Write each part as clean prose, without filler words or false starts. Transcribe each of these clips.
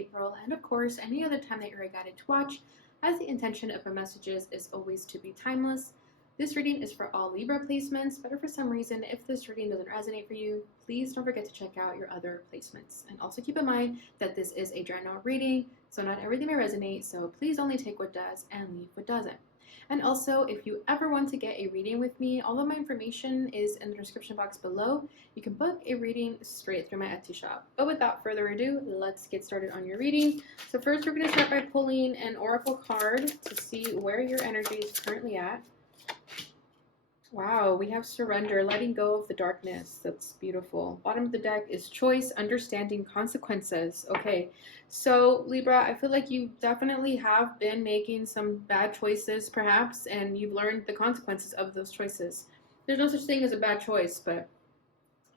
April, and of course, any other time that you're guided to watch, as the intention of my messages is always to be timeless. This reading is for all Libra placements, but if for some reason, if this reading doesn't resonate for you, please don't forget to check out your other placements. And also keep in mind that this is a general reading, so not everything may resonate, so please only take what does and leave what doesn't. And also, if you ever want to get a reading with me, all of my information is in the description box below. You can book a reading straight through my Etsy shop. But without further ado, let's get started on your reading. So first, we're going to start by pulling an oracle card to see where your energy is currently at. Wow, we have surrender, letting go of the darkness. That's beautiful. Bottom of the deck is choice, understanding consequences. Okay, so Libra, I feel like you definitely have been making some bad choices perhaps, and you've learned the consequences of those choices. There's no such thing as a bad choice, but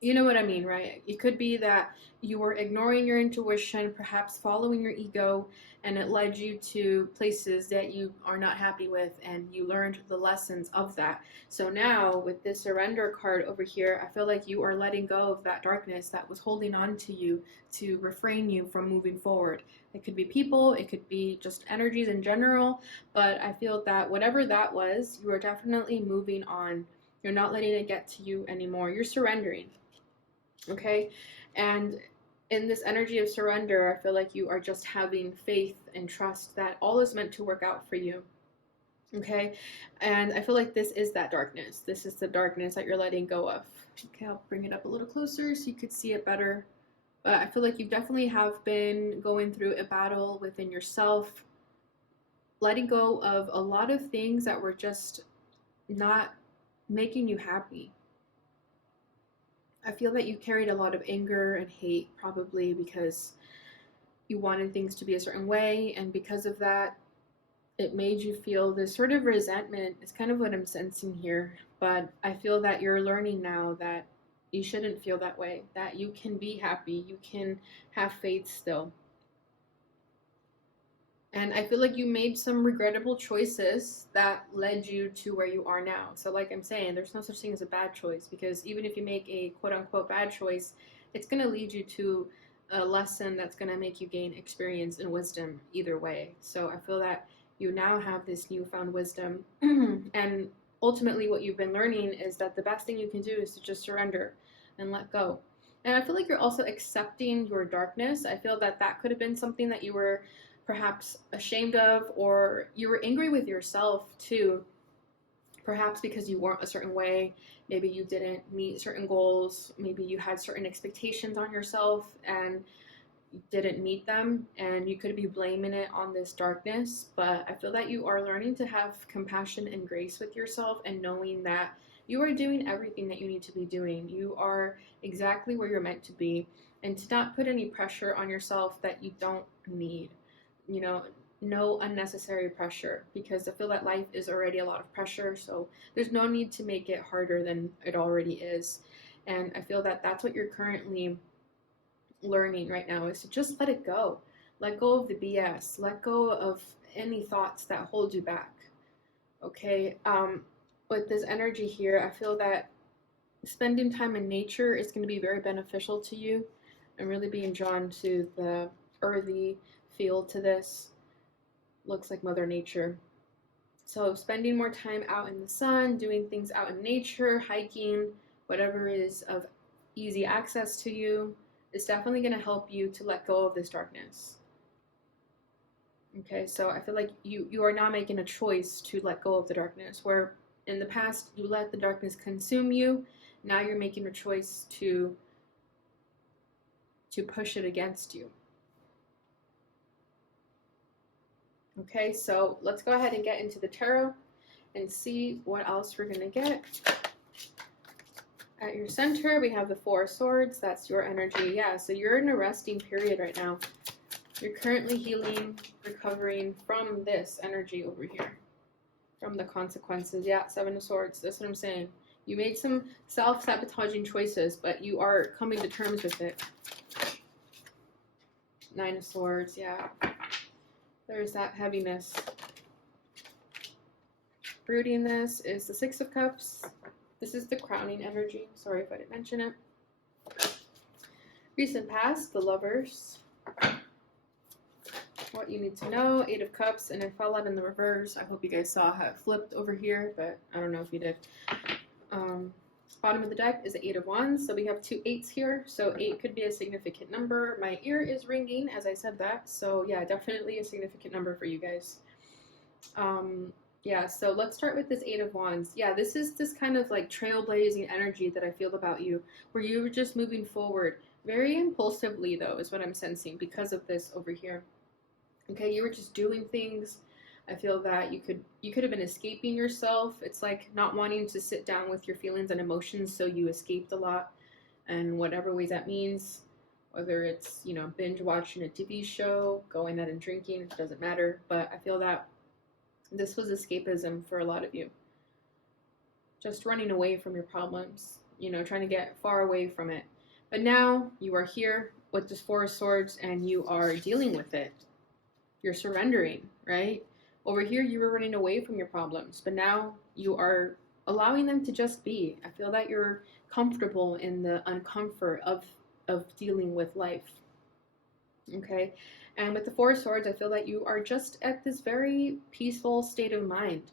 you know what I mean, right? It could be that you were ignoring your intuition, perhaps following your ego, and it led you to places that you are not happy with, and you learned the lessons of that. So now, with this surrender card over here, I feel like you are letting go of that darkness that was holding on to you to refrain you from moving forward. It could be people, it could be just energies in general, but I feel that whatever that was, you are definitely moving on. You're not letting it get to you anymore. You're surrendering. Okay, and in this energy of surrender, I feel like you are just having faith and trust that all is meant to work out for you. Okay, and I feel like this is that darkness. This is the darkness that you're letting go of. Okay, I'll bring it up a little closer so you could see it better. But I feel like you definitely have been going through a battle within yourself, letting go of a lot of things that were just not making you happy. I feel that you carried a lot of anger and hate, probably because you wanted things to be a certain way, and because of that, it made you feel this sort of resentment. It's kind of what I'm sensing here, but I feel that you're learning now that you shouldn't feel that way, that you can be happy, you can have faith still. And I feel like you made some regrettable choices that led you to where you are now. So like I'm saying, there's no such thing as a bad choice, because even if you make a quote-unquote bad choice, it's going to lead you to a lesson that's going to make you gain experience and wisdom either way. So I feel that you now have this newfound wisdom. And ultimately what you've been learning is that the best thing you can do is to just surrender and let go. And I feel like you're also accepting your darkness. I feel that that could have been something that you were perhaps ashamed of, or you were angry with yourself too, perhaps because you weren't a certain way. Maybe you didn't meet certain goals, maybe you had certain expectations on yourself and you didn't meet them, and you could be blaming it on this darkness. But I feel that you are learning to have compassion and grace with yourself, and knowing that you are doing everything that you need to be doing. You are exactly where you're meant to be, and to not put any pressure on yourself that you don't need. You know, no unnecessary pressure, because I feel that life is already a lot of pressure, so there's no need to make it harder than it already is. And I feel that that's what you're currently learning right now, is to just let it go. Let go of the BS. Let go of any thoughts that hold you back. Okay, with this energy here, I feel that spending time in nature is going to be very beneficial to you. I'm really being drawn to the earthy feel to this. Looks like Mother Nature. So spending more time out in the sun, doing things out in nature, hiking, whatever is of easy access to you, is definitely going to help you to let go of this darkness. Okay, so I feel like you are now making a choice to let go of the darkness, where in the past you let the darkness consume you. Now you're making a choice to push it against you. Okay, so let's go ahead and get into the tarot and see what else we're going to get. At your center, we have the Four of Swords. That's your energy. Yeah, so you're in a resting period right now. You're currently healing, recovering from this energy over here, from the consequences. Yeah, Seven of Swords. That's what I'm saying. You made some self-sabotaging choices, but you are coming to terms with it. Nine of Swords, yeah. There's that heaviness. Brooding this is the Six of Cups. This is the crowning energy. Sorry if I didn't mention it. Recent past, the Lovers. what you need to know. Eight of Cups, and it fell out in the reverse. I hope you guys saw how it flipped over here, but I don't know if you did. Bottom of the deck is the Eight of Wands, so we have two eights here, so 8 could be a significant number. My ear is ringing as I said that, so yeah, definitely a significant number for you guys. Yeah, so let's start with this Eight of Wands. Yeah, this is this kind of like trailblazing energy that I feel about you, where you're just moving forward very impulsively, though, is what I'm sensing because of this over here. Okay, you were just doing things. I feel that you could have been escaping yourself. It's like not wanting to sit down with your feelings and emotions, so you escaped a lot, and whatever ways that means, whether it's, you know, binge watching a TV show, going out and drinking, it doesn't matter. But I feel that this was escapism for a lot of you. Just running away from your problems, you know, trying to get far away from it. But now you are here with this Four of Swords and you are dealing with it. You're surrendering, right? Over here, you were running away from your problems, but now you are allowing them to just be. I feel that you're comfortable in the uncomfort of dealing with life. Okay, and with the Four of Swords, I feel that you are just at this very peaceful state of mind.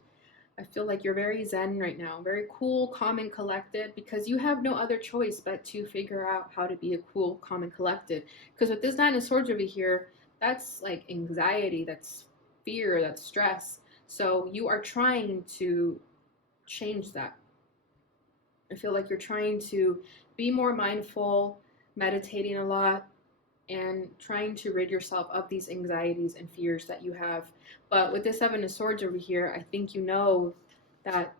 I feel like you're very zen right now, very cool, calm, and collected, because you have no other choice but to figure out how to be a cool, calm, and collected. Because with this Nine of Swords over here, that's like anxiety, that's fear, that's stress. So you are trying to change that. I feel like you're trying to be more mindful, meditating a lot, and trying to rid yourself of these anxieties and fears that you have. But with the Seven of Swords over here, I think you know that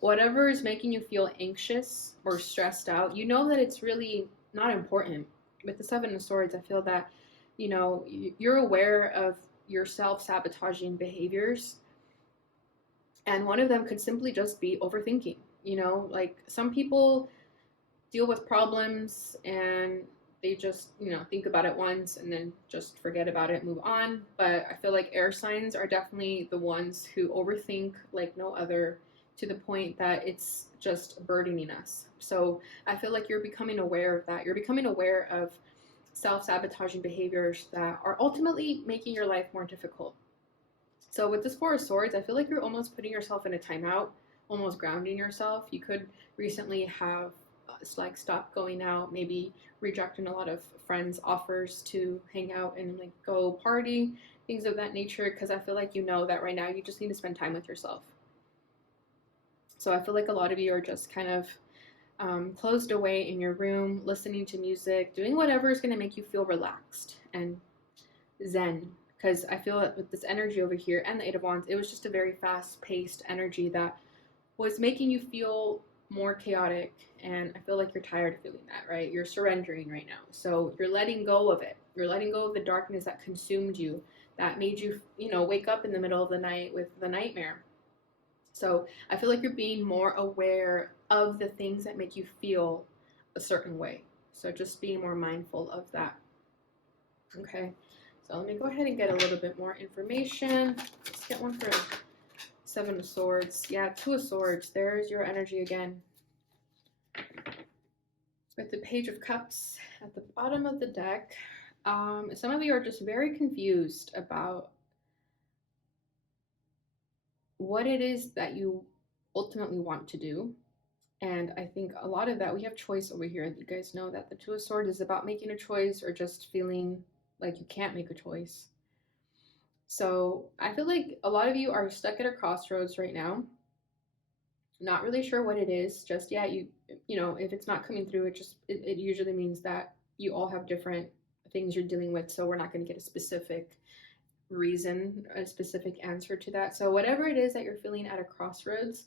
whatever is making you feel anxious or stressed out, you know that it's really not important. With the Seven of Swords, I feel that, you know, you're aware of your self-sabotaging behaviors. And one of them could simply just be overthinking. You know, like some people deal with problems and they just, you know, think about it once and then just forget about it, move on. But I feel like air signs are definitely the ones who overthink like no other, to the point that it's just burdening us. So I feel like you're becoming aware of that. You're becoming aware of self-sabotaging behaviors that are ultimately making your life more difficult. So with this Four of Swords, I feel like you're almost putting yourself in a timeout, almost grounding yourself. You could recently have like stopped going out, maybe rejecting a lot of friends' offers to hang out and like go party, things of that nature, because I feel like you know that right now you just need to spend time with yourself. So I feel like a lot of you are just kind of closed away in your room, listening to music, doing whatever is going to make you feel relaxed and zen. Because I feel that with this energy over here and the Eight of Wands, it was just a very fast-paced energy that was making you feel more chaotic, and I feel like you're tired of feeling that, right? You're surrendering right now. So you're letting go of it. You're letting go of the darkness that consumed you, that made you, you know, wake up in the middle of the night with the nightmare. So I feel like you're being more aware of the things that make you feel a certain way. So just being more mindful of that. Okay, so let me go ahead and get a little bit more information. Let's get one for Seven of Swords. Yeah, Two of Swords. There's your energy again. With the Page of Cups at the bottom of the deck, some of you are just very confused about what it is that you ultimately want to do. And I think a lot of that, we have choice over here. You guys know that the Two of Swords is about making a choice or just feeling like you can't make a choice. So I feel like a lot of you are stuck at a crossroads right now. Not really sure what it is just yet. You know, if it's not coming through, it usually means that you all have different things you're dealing with. So we're not going to get a specific reason, a specific answer to that. So whatever it is that you're feeling at a crossroads,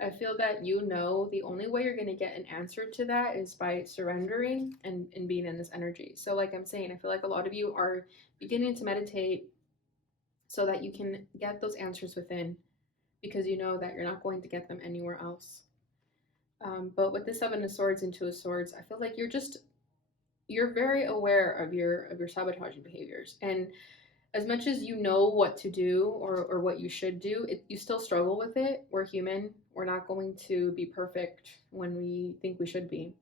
I feel that you know the only way you're going to get an answer to that is by surrendering and being in this energy. So like I'm saying, I feel like a lot of you are beginning to meditate so that you can get those answers within, because you know that you're not going to get them anywhere else. But with the Seven of Swords and Two of Swords, I feel like you're very aware of your sabotaging behaviors, and as much as you know what to do or what you should do, you still struggle with it. We're human. We're not going to be perfect when we think we should be.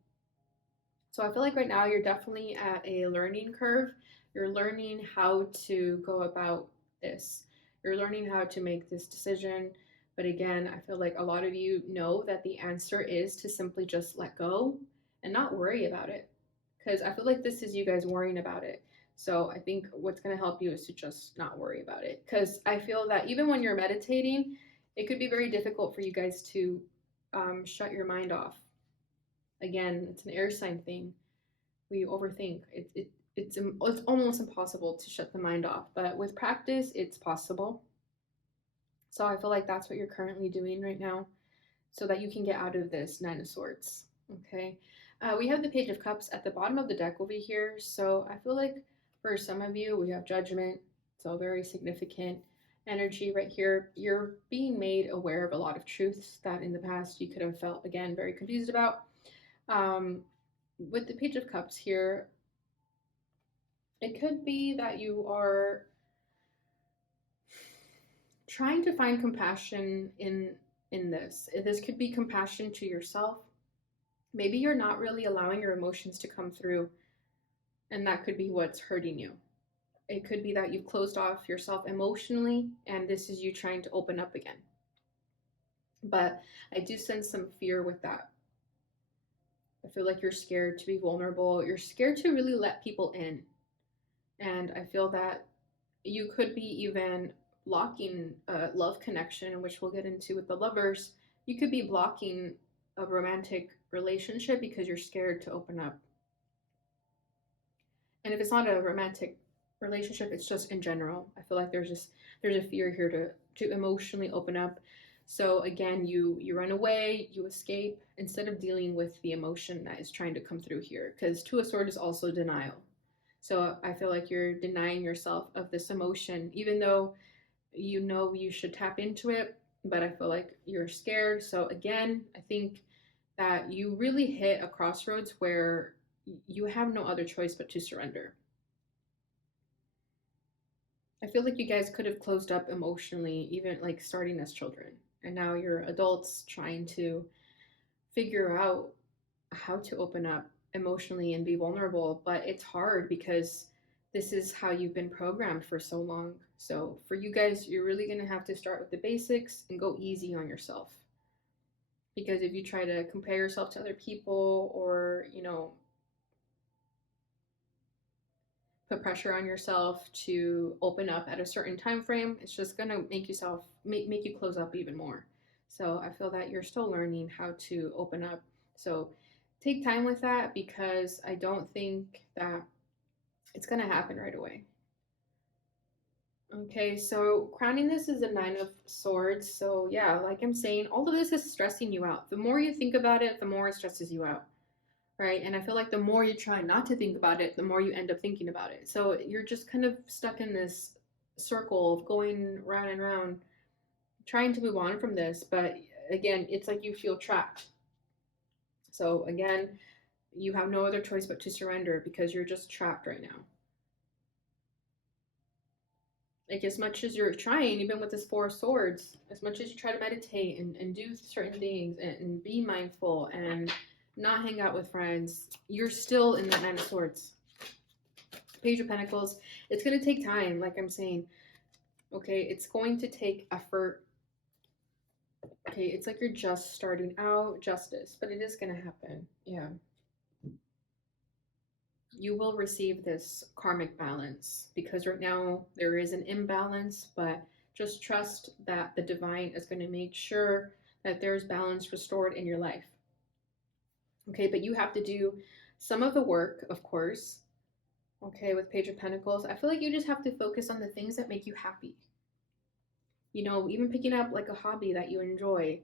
So I feel like right now you're definitely at a learning curve. You're learning how to go about this. You're learning how to make this decision. But again, I feel like a lot of you know that the answer is to simply just let go and not worry about it. Because I feel like this is you guys worrying about it. So I think what's going to help you is to just not worry about it. Because I feel that even when you're meditating, it could be very difficult for you guys to shut your mind off. Again, it's an air sign thing. We overthink. It's almost impossible to shut the mind off, but with practice, it's possible. So I feel like that's what you're currently doing right now, so that you can get out of this Nine of Swords. Okay. We have the Page of Cups at the bottom of the deck over here. So I feel like for some of you, we have Judgment. So very significant energy right here. You're being made aware of a lot of truths that in the past you could have felt, again, very confused about. With the Page of Cups here, it could be that you are trying to find compassion in this. This could be compassion to yourself. Maybe you're not really allowing your emotions to come through, and that could be what's hurting you. It could be that you've closed off yourself emotionally, and this is you trying to open up again. But I do sense some fear with that. I feel like you're scared to be vulnerable. You're scared to really let people in. And I feel that you could be even blocking a love connection, which we'll get into with the lovers. You could be blocking a romantic relationship because you're scared to open up. And if it's not a romantic relationship, it's just in general. I feel like there's a fear here to emotionally open up. So again, you run away, you escape instead of dealing with the emotion that is trying to come through here, because Two of Swords is also denial. So I feel like you're denying yourself of this emotion, even though you know you should tap into it, but I feel like you're scared. So again, I think that you really hit a crossroads where you have no other choice but to surrender. I feel like you guys could have closed up emotionally, even like starting as children. And now you're adults trying to figure out how to open up emotionally and be vulnerable. But it's hard because this is how you've been programmed for so long. So for you guys, you're really going to have to start with the basics and go easy on yourself. Because if you try to compare yourself to other people or, put pressure on yourself to open up at a certain time frame, it's just going to make you close up even more. So I feel that you're still learning how to open up. So take time with that, because I don't think that it's going to happen right away. Okay, so crowning this is a Nine of Swords. So yeah, like I'm saying, all of this is stressing you out. The more you think about it, the more it stresses you out, right? And I feel like the more you try not to think about it, the more you end up thinking about it. So you're just kind of stuck in this circle of going round and round, trying to move on from this. But again, it's like you feel trapped. So again, you have no other choice but to surrender, because you're just trapped right now. Like, as much as you're trying, even with this Four of Swords, as much as you try to meditate and do certain things and be mindful and not hang out with friends, you're still in that Nine of Swords. Page of Pentacles, it's going to take time, like I'm saying. Okay, it's going to take effort. Okay, it's like you're just starting out. Justice, but it is going to happen. Yeah. You will receive this karmic balance, because right now there is an imbalance, but just trust that the divine is going to make sure that there's balance restored in your life. Okay, but you have to do some of the work, of course. Okay, with Page of Pentacles, I feel like you just have to focus on the things that make you happy. Even picking up like a hobby that you enjoy,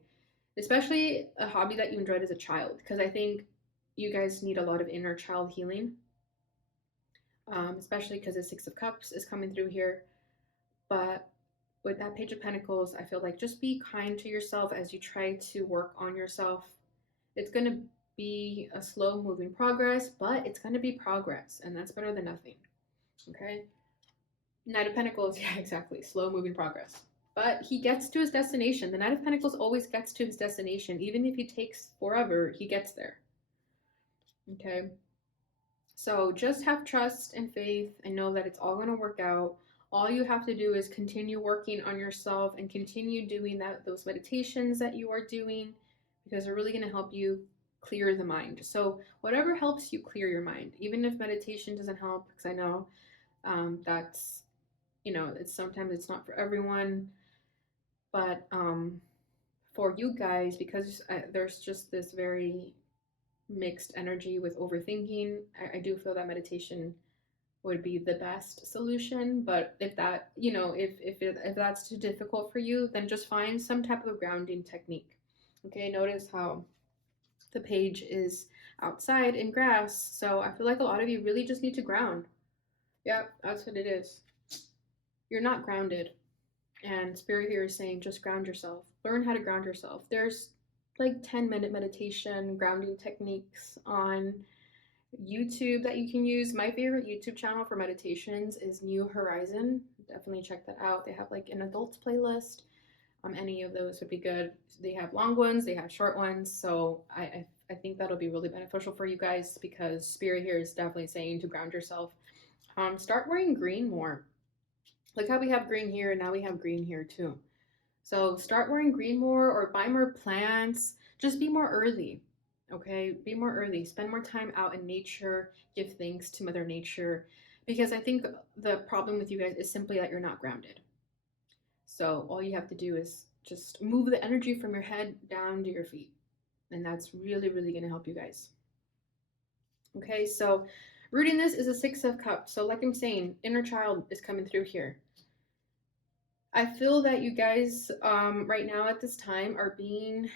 especially a hobby that you enjoyed as a child, because I think you guys need a lot of inner child healing. Especially because the Six of Cups is coming through here. But with that Page of Pentacles, I feel like just be kind to yourself as you try to work on yourself. It's going to be a slow moving progress, but it's going to be progress, and that's better than nothing. Okay? Knight of Pentacles, yeah, exactly. Slow moving progress. But he gets to his destination. The Knight of Pentacles always gets to his destination. Even if he takes forever, he gets there. Okay? So just have trust and faith and know that it's all going to work out. All you have to do is continue working on yourself and continue doing those meditations that you are doing, because they're really going to help you clear the mind. So whatever helps you clear your mind, even if meditation doesn't help, because I know that's, it's sometimes it's not for everyone, but for you guys, because there's just this very mixed energy with overthinking, I do feel that meditation would be the best solution. But if that, if that's too difficult for you, then just find some type of grounding technique. Okay, notice how the page is outside in grass. So I feel like a lot of you really just need to ground. Yeah, that's what it is. You're not grounded. And Spirit here is saying just ground yourself. Learn how to ground yourself. There's like 10-minute meditation grounding techniques on YouTube that you can use. My favorite YouTube channel for meditations is New Horizon. Definitely check that out. They have like an adults playlist. Any of those would be good. They have long ones, they have short ones. So I think that'll be really beneficial for you guys, because Spirit here is definitely saying to ground yourself. Start wearing green more. Like how we have green here, and now we have green here too. So start wearing green more, or buy more plants. Just be more earthy. Okay, be more earthy. Spend more time out in nature. Give thanks to Mother Nature, because I think the problem with you guys is simply that you're not grounded. So all you have to do is just move the energy from your head down to your feet, and that's really, really going to help you guys. Okay, so rooting this is a 6 of Cups. So like I'm saying, inner child is coming through here. I feel that you guys right now at this time are being,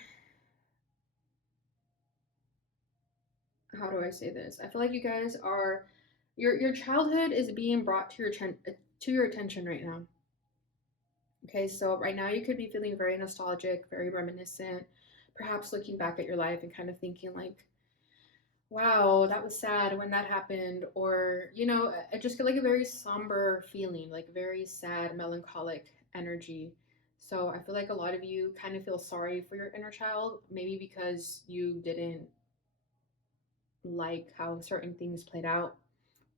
how do I say this? I feel like you guys are, your childhood is being brought to your attention right now. Okay, so right now you could be feeling very nostalgic, very reminiscent, perhaps looking back at your life and kind of thinking like, wow, that was sad when that happened, or I just get like a very somber feeling, like very sad, melancholic energy. So I feel like a lot of you kind of feel sorry for your inner child, maybe because you didn't like how certain things played out.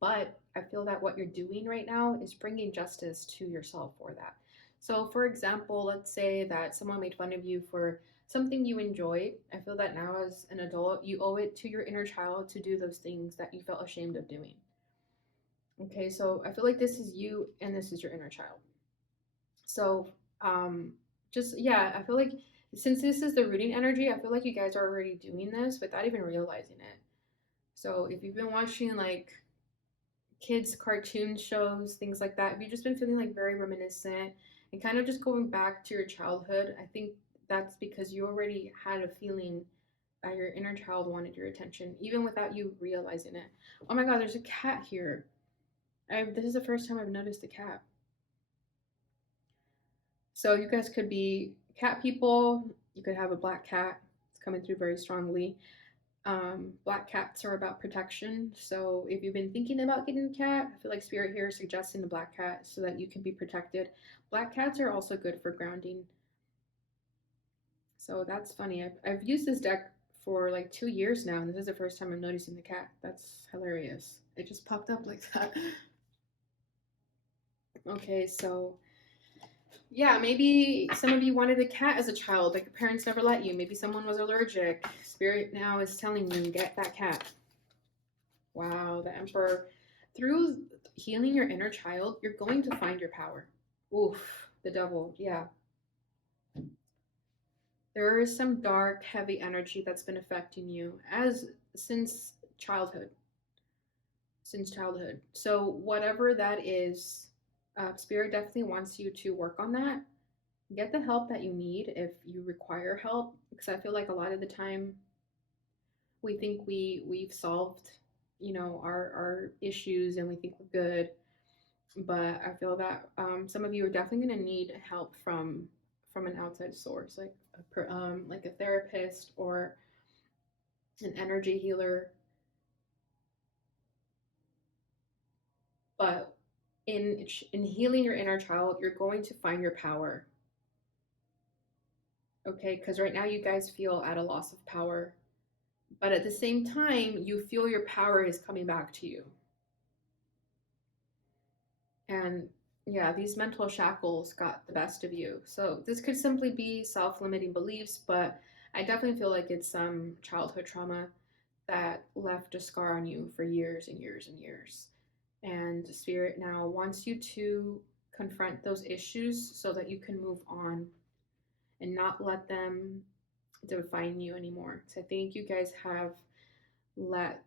But I feel that what you're doing right now is bringing justice to yourself for that. So, for example, let's say that someone made fun of you for something you enjoyed. I feel that now, as an adult, you owe it to your inner child to do those things that you felt ashamed of doing. Okay, so I feel like this is you and this is your inner child. So, just, yeah, I feel like since this is the rooting energy, I feel like you guys are already doing this without even realizing it. So, if you've been watching like kids cartoon shows, things like that, if you've just been feeling like very reminiscent and kind of just going back to your childhood, I think that's because you already had a feeling that your inner child wanted your attention even without you realizing it. Oh my god, there's a cat here. This is the first time I've noticed a cat. So you guys could be cat people. You could have a black cat. It's coming through very strongly. Black cats are about protection. So if you've been thinking about getting a cat, I feel like Spirit here is suggesting the black cat so that you can be protected. Black cats are also good for grounding. So that's funny. I've used this deck for like 2 years now, and this is the first time I'm noticing the cat. That's hilarious. It just popped up like that. Okay, so yeah, maybe some of you wanted a cat as a child, like your parents never let you. Maybe someone was allergic. Spirit now is telling you, get that cat. Wow, the Emperor. Through healing your inner child, you're going to find your power. Oof, the Devil. Yeah. There is some dark, heavy energy that's been affecting you since childhood. Since childhood. So whatever that is, Spirit definitely wants you to work on that. Get the help that you need if you require help, because I feel like a lot of the time we think we've solved, our issues, and we think we're good. But I feel that some of you are definitely going to need help from an outside source, like a therapist or an energy healer. But in healing your inner child, you're going to find your power. Okay, because right now you guys feel at a loss of power. But at the same time, you feel your power is coming back to you. And yeah, these mental shackles got the best of you. So this could simply be self-limiting beliefs, but I definitely feel like it's some childhood trauma that left a scar on you for years and years and years. And Spirit now wants you to confront those issues so that you can move on and not let them define you anymore. So I think you guys have let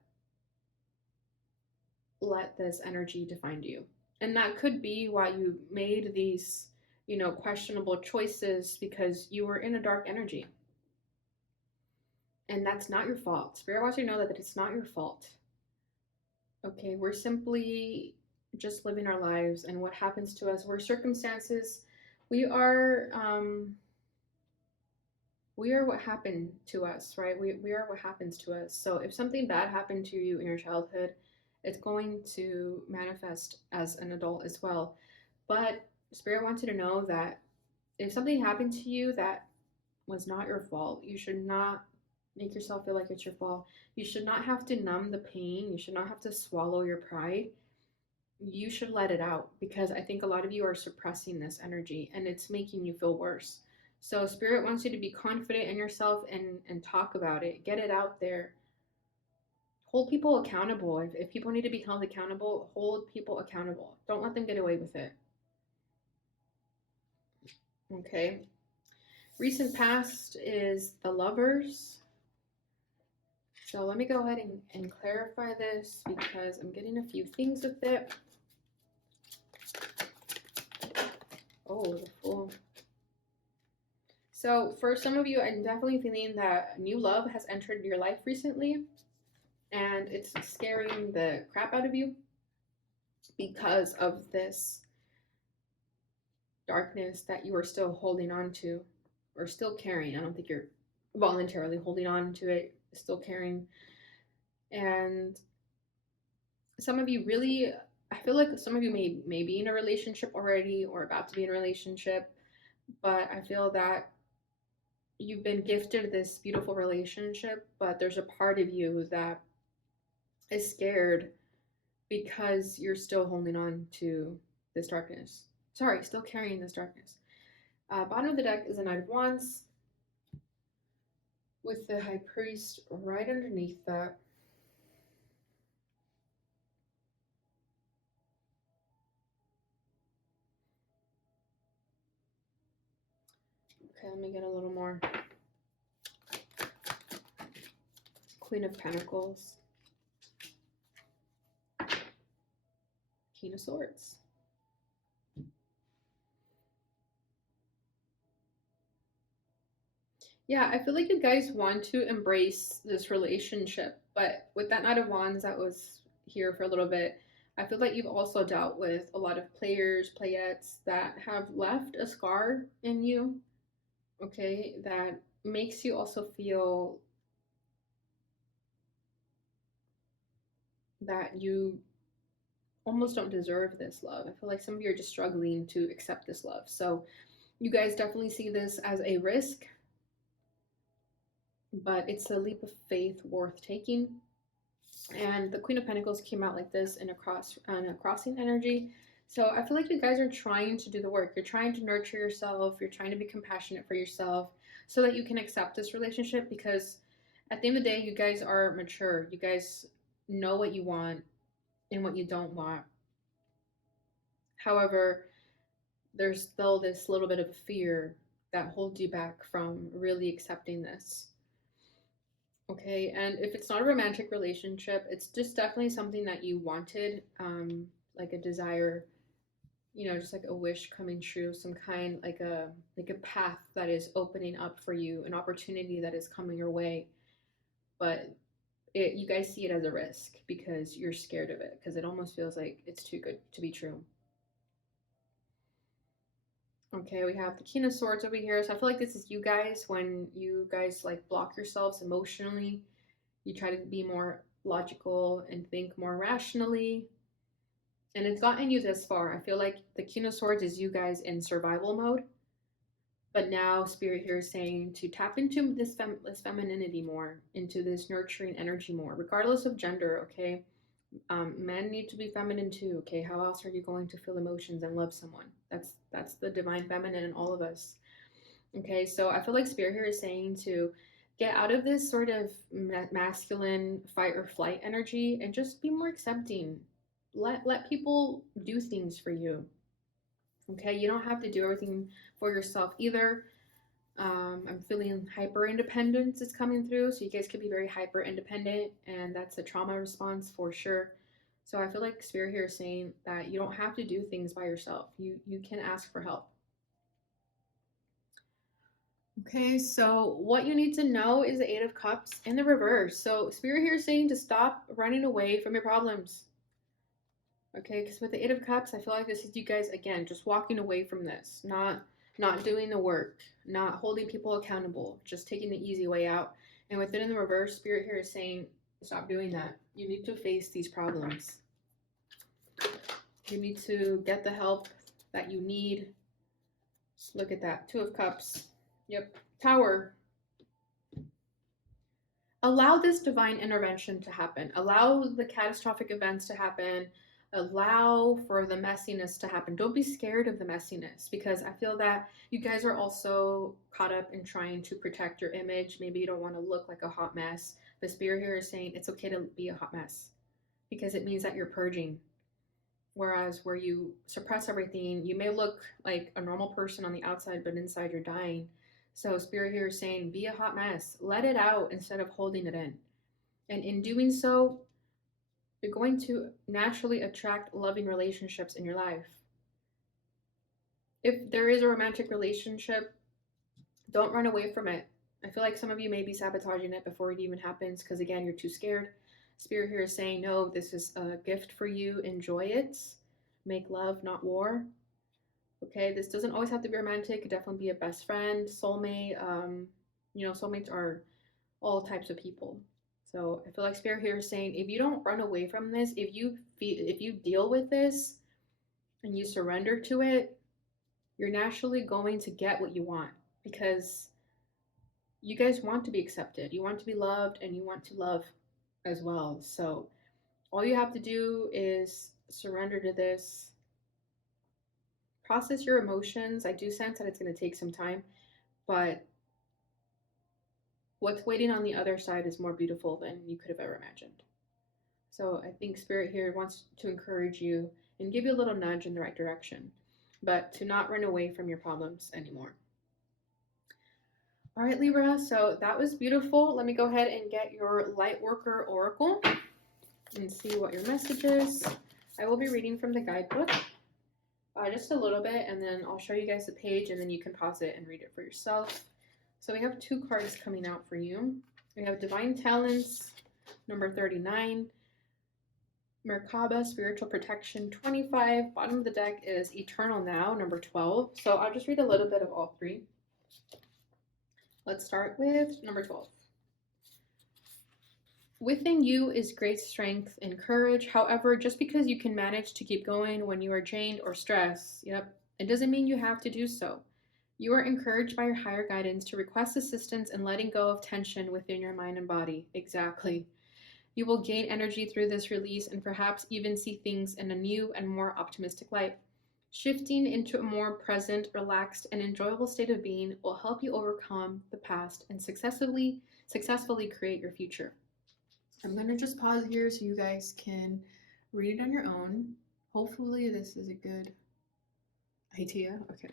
this energy define you. And that could be why you made these, questionable choices, because you were in a dark energy. And that's not your fault. Spirit wants you to know that it's not your fault. Okay, we're simply just living our lives, and what happens to us, we're circumstances. We are what happened to us, right? We are what happens to us. So if something bad happened to you in your childhood, it's going to manifest as an adult as well. But Spirit wants you to know that if something happened to you that was not your fault, you should not make yourself feel like it's your fault. You should not have to numb the pain. You should not have to swallow your pride. You should let it out, because I think a lot of you are suppressing this energy and it's making you feel worse. So Spirit wants you to be confident in yourself and talk about it. Get it out there. Hold people accountable. If people need to be held accountable, hold people accountable. Don't let them get away with it. Okay. Recent past is the Lovers. So let me go ahead and clarify this, because I'm getting a few things with it. Oh, the Fool. So for some of you, I'm definitely feeling that new love has entered your life recently, and it's scaring the crap out of you because of this darkness that you are still holding on to, or still carrying. I don't think you're voluntarily holding on to it, still carrying. And some of you really, I feel like some of you may be in a relationship already or about to be in a relationship, but I feel that you've been gifted this beautiful relationship, but there's a part of you that is scared because you're still holding on to this darkness. Sorry, still carrying this darkness. Bottom of the deck is a Knight of Wands with the High Priest right underneath that. Okay, let me get a little more. Queen of Pentacles. King of Swords. Yeah, I feel like you guys want to embrace this relationship, but with that Knight of Wands that was here for a little bit, I feel like you've also dealt with a lot of players, playettes that have left a scar in you, okay, that makes you also feel that you almost don't deserve this love. I feel like some of you are just struggling to accept this love. So you guys definitely see this as a risk, but it's a leap of faith worth taking. And the Queen of Pentacles came out like this in a crossing energy. So I feel like you guys are trying to do the work. You're trying to nurture yourself. You're trying to be compassionate for yourself so that you can accept this relationship, because at the end of the day, you guys are mature. You guys know what you want and what you don't want. However, there's still this little bit of fear that holds you back from really accepting this. Okay, and if it's not a romantic relationship, it's just definitely something that you wanted, like a desire, just like a wish coming true, some kind, like a path that is opening up for you, an opportunity that is coming your way. But you guys see it as a risk because you're scared of it, because it almost feels like it's too good to be true. Okay, we have the King of Swords over here. So I feel like this is you guys when you guys like block yourselves emotionally. You try to be more logical and think more rationally. And it's gotten you this far. I feel like the King of Swords is you guys in survival mode. But now Spirit here is saying to tap into this femininity more, into this nurturing energy more, regardless of gender, okay? Men need to be feminine too, okay? How else are you going to feel emotions and love someone? That's the divine feminine in all of us. Okay, so I feel like Spirit here is saying to get out of this sort of masculine fight or flight energy and just be more accepting. Let people do things for you. Okay, you don't have to do everything for yourself either. I'm feeling hyper independence is coming through, so you guys could be very hyper independent, and that's a trauma response for sure. So I feel like Spirit here is saying that you don't have to do things by yourself. You can ask for help. Okay, so what you need to know is the Eight of Cups in the reverse. So Spirit here is saying to stop running away from your problems. Okay, because with the Eight of Cups, I feel like this is you guys again just walking away from this, not doing the work, not holding people accountable, just taking the easy way out. And with it in the reverse, Spirit here is saying stop doing that. You need to face these problems. You need to get the help that you need. Look at that, Two of Cups. Yep, Tower. Allow this divine intervention to happen. Allow the catastrophic events to happen. Allow for the messiness to happen. Don't be scared of the messiness, because I feel that you guys are also caught up in trying to protect your image. Maybe you don't want to look like a hot mess. The Spirit here is saying it's okay to be a hot mess because it means that you're purging. Whereas where you suppress everything, you may look like a normal person on the outside, but inside you're dying. So Spirit here is saying, be a hot mess. Let it out instead of holding it in. And in doing so, you're going to naturally attract loving relationships in your life. If there is a romantic relationship, don't run away from it. I feel like some of you may be sabotaging it before it even happens because, again, you're too scared. Spirit here is saying, no, this is a gift for you. Enjoy it. Make love, not war. Okay, this doesn't always have to be romantic. It could definitely be a best friend, soulmate. Soulmates are all types of people. So I feel like Spirit here is saying, if you don't run away from this, if you deal with this and you surrender to it, you're naturally going to get what you want, because you guys want to be accepted, you want to be loved, and you want to love as well. So all you have to do is surrender to this. Process your emotions. I do sense that it's going to take some time, but what's waiting on the other side is more beautiful than you could have ever imagined. So I think Spirit here wants to encourage you and give you a little nudge in the right direction, but to not run away from your problems anymore. All right, Libra, so that was beautiful. Let me go ahead and get your Lightworker Oracle and see what your message is. I will be reading from the guidebook. Just a little bit, and then I'll show you guys the page, and then you can pause it and read it for yourself. So we have two cards coming out for you. We have Divine Talents, number 39, Merkaba, Spiritual Protection, 25. Bottom of the deck is Eternal Now, number 12. So I'll just read a little bit of all three. Let's start with number 12. Within you is great strength and courage. However, just because you can manage to keep going when you are drained or stressed, it doesn't mean you have to do so. You are encouraged by your higher guidance to request assistance in letting go of tension within your mind and body. Exactly. You will gain energy through this release and perhaps even see things in a new and more optimistic light. Shifting into a more present, relaxed, and enjoyable state of being will help you overcome the past and successfully create your future. I'm going to just pause here so you guys can read it on your own. Hopefully this is a good idea. Okay.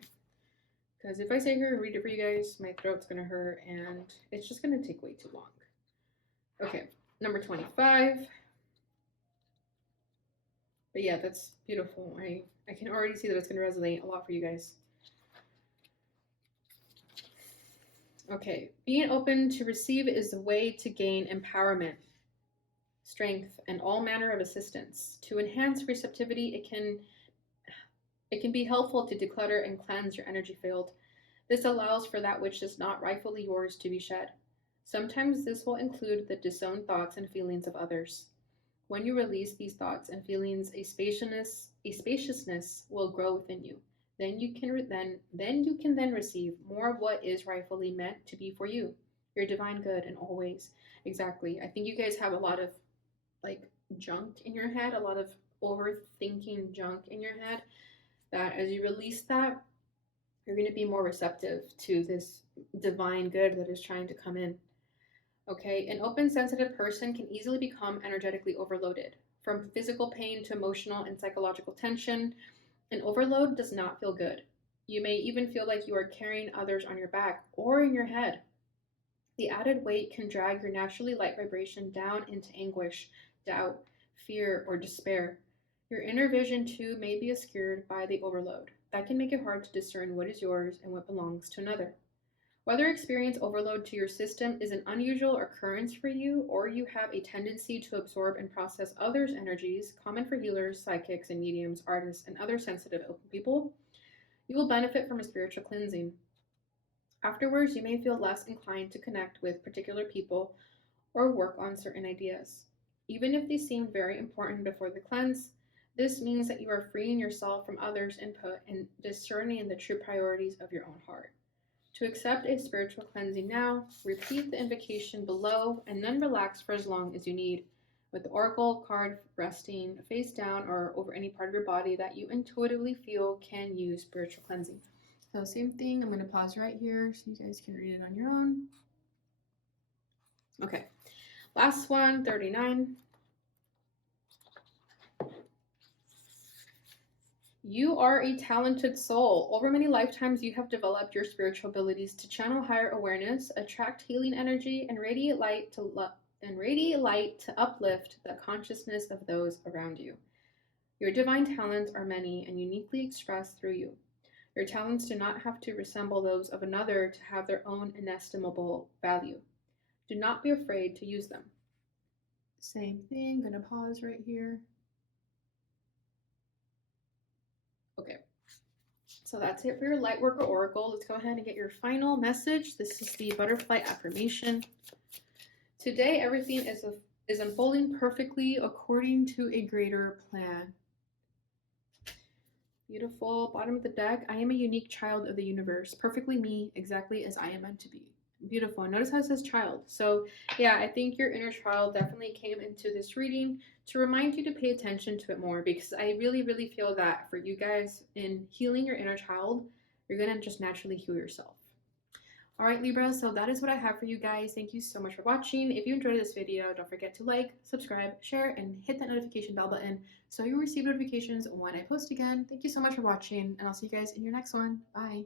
Because if I sit here and read it for you guys, my throat's going to hurt and it's just going to take way too long. Okay, number 25. But yeah, that's beautiful. I can already see that it's going to resonate a lot for you guys. Okay, being open to receive is the way to gain empowerment, strength, and all manner of assistance. To enhance receptivity, it can be helpful to declutter and cleanse your energy field. This allows for that which is not rightfully yours to be shed. Sometimes this will include the disowned thoughts and feelings of others. When you release these thoughts and feelings, a spaciousness will grow within you. then you can then receive more of what is rightfully meant to be for you, your divine good and always. Exactly. I think you guys have a lot of like junk in your head, a lot of overthinking junk in your head, that as you release that, you're going to be more receptive to this divine good that is trying to come in. Okay, an open, sensitive person can easily become energetically overloaded. From physical pain to emotional and psychological tension, an overload does not feel good. You may even feel like you are carrying others on your back or in your head. The added weight can drag your naturally light vibration down into anguish, doubt, fear, or despair. Your inner vision, too, may be obscured by the overload. That can make it hard to discern what is yours and what belongs to another. Whether experience overload to your system is an unusual occurrence for you, or you have a tendency to absorb and process others' energies, common for healers, psychics, and mediums, artists, and other sensitive open people, you will benefit from a spiritual cleansing. Afterwards, you may feel less inclined to connect with particular people or work on certain ideas. Even if they seemed very important before the cleanse, this means that you are freeing yourself from others' input and discerning the true priorities of your own heart. To accept a spiritual cleansing now, repeat the invocation below and then relax for as long as you need, with the oracle card resting face down or over any part of your body that you intuitively feel can use spiritual cleansing. So same thing, I'm going to pause right here so you guys can read it on your own. Okay, last one, 39. You are a talented soul. Over many lifetimes, you have developed your spiritual abilities to channel higher awareness, attract healing energy, and radiate light to uplift the consciousness of those around you. Your divine talents are many and uniquely expressed through you. Your talents do not have to resemble those of another to have their own inestimable value. Do not be afraid to use them. Same thing, gonna pause right here. Okay, so that's it for your Lightworker Oracle. Let's go ahead and get your final message. This is the butterfly affirmation. Today, everything is unfolding perfectly according to a greater plan. Beautiful. Bottom of the deck. I am a unique child of the universe, perfectly me, exactly as I am meant to be. Beautiful. Notice how it says child. So yeah, I think your inner child definitely came into this reading to remind you to pay attention to it more, because I really, really feel that for you guys, in healing your inner child, you're going to just naturally heal yourself. All right, Libra, so that is what I have for you guys. Thank you so much for watching. If you enjoyed this video, don't forget to like, subscribe, share, and hit that notification bell button so you receive notifications when I post again. Thank you so much for watching, and I'll see you guys in your next one. Bye.